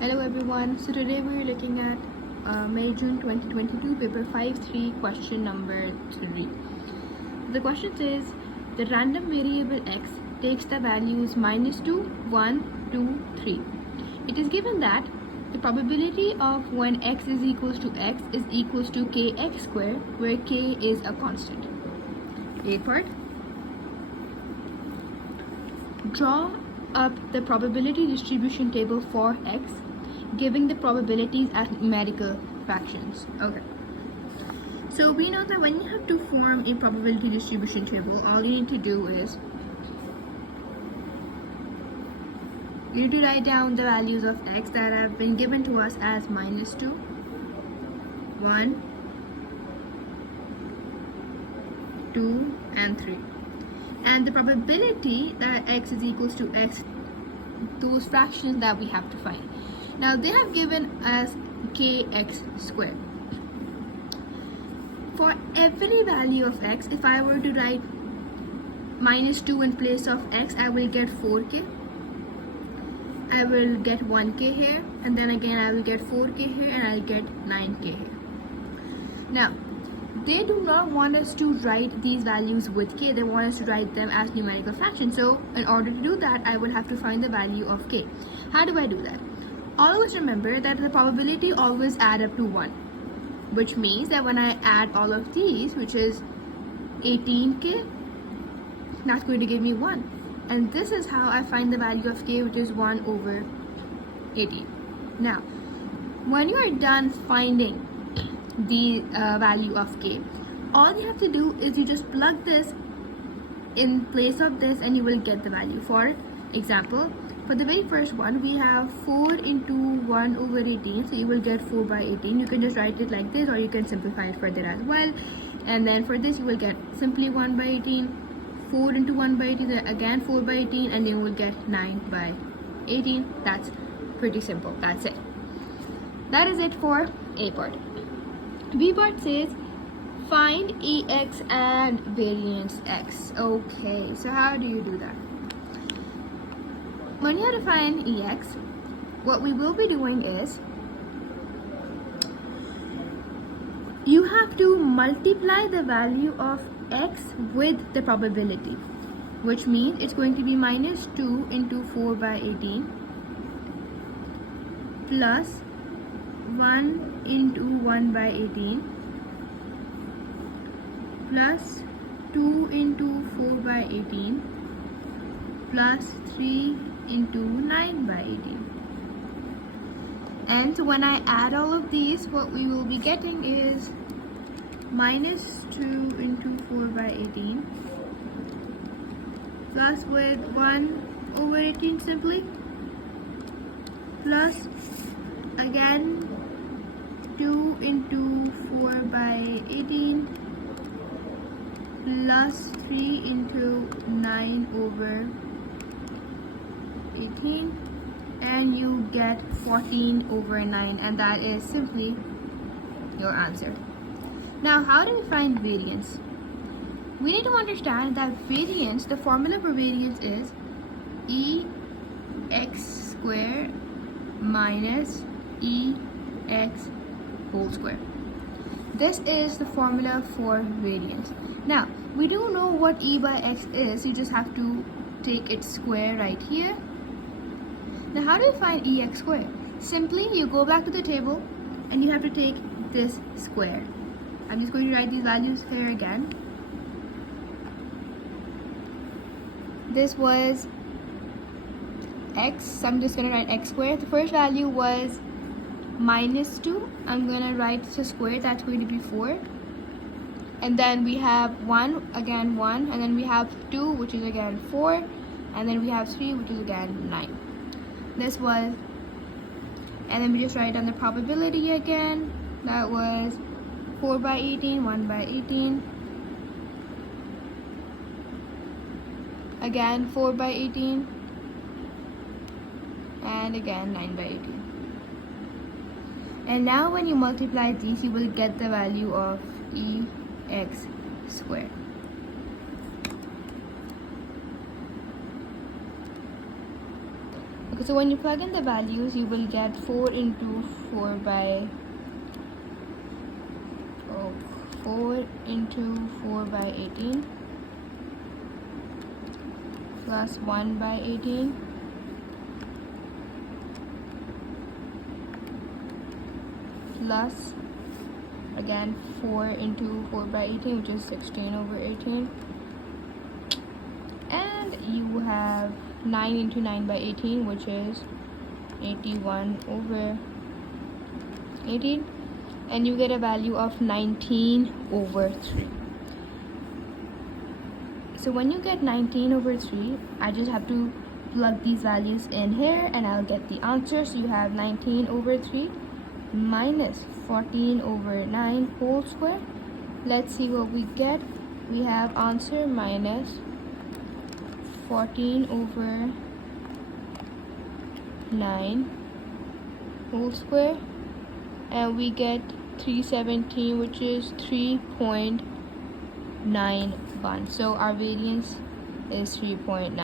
Hello everyone, so today we're looking at May June 2022 paper 5-3 question number 3. The question says the random variable x takes the values -2, 1, 2, 3. It is given that the probability of when x is equals to x is equals to kx square, where k is a constant. A part. Draw up the probability distribution table for x, giving the probabilities as numerical fractions. Okay. So we know that when you have to form a probability distribution table, all you need to do is you need to write down the values of x that have been given to us as -2, 1, 2, and 3. And the probability that x is equals to x, those fractions that we have to find. Now they have given us kx squared. For every value of x, if I were to write -2 in place of x, I will get 4k. I will get 1k here, and then again I will get 4k here, and I'll get 9k here. Now, they do not want us to write these values with k, they want us to write them as numerical fractions. So in order to do that, I will have to find the value of k. How do I do that? Always remember that the probability always add up to 1, which means that when I add all of these, which is 18k, that's going to give me 1. And this is how I find the value of k, which is 1 over 18. Now, when you are done finding the value of k, all you have to do is you just plug this in place of this and you will get the value. For example, for the very first one, we have 4 into 1 over 18, so you will get 4 by 18. You can just write it like this, or you can simplify it further as well. And then for this, you will get simply 1 by 18, 4 into 1 by 18, then again 4 by 18, and then you will get 9 by 18. That's pretty simple. That's it. That is it for A part. B part says find EX and variance X. Okay, so how do you do that? When you have to find EX, what we will be doing is you have to multiply the value of X with the probability, which means it's going to be -2 into 4 by 18 plus 1 into 1 by 18 plus 2 into 4 by 18 plus 3 into 9 by 18. And when I add all of these, what we will be getting is -2 into 4 by 18 plus with 1 over 18 simply, plus again 2 into 4 by 18 plus 3 into 9 over 18, and you get 14 over 9, and that is simply your answer. Now, how do we find variance? We need to understand that variance, the formula for variance is EX squared minus EX whole square. This is the formula for variance. Now, we don't know what E by X is, you just have to take its square right here. Now, how do you find EX squared? Simply, you go back to the table and you have to take this square. I'm just going to write these values here again. This was X, so I'm just going to write X squared. The first value was -2. I'm going to write the square, that's going to be 4. And then we have 1, again 1, and then we have 2, which is again 4, and then we have 3, which is again 9. This was, and then we just write down the probability again. That was 4 by 18, 1 by 18, again 4 by 18, and again 9 by 18. And now when you multiply these, you will get the value of EX squared. Okay, so when you plug in the values, you will get 4 into 4 by 18 plus 1 by 18 plus again 4 into 4 by 18, which is 16 over 18, and you have 9 into 9 by 18, which is 81 over 18, and you get a value of 19 over 3. So when you get 19 over 3, I just have to plug these values in here and I'll get the answer. So you have 19 over 3 minus 14 over 9 whole square. Let's see what we get. We have answer minus 14 over 9 whole square, and we get 317, which is 3.91. So our variance is 3.9.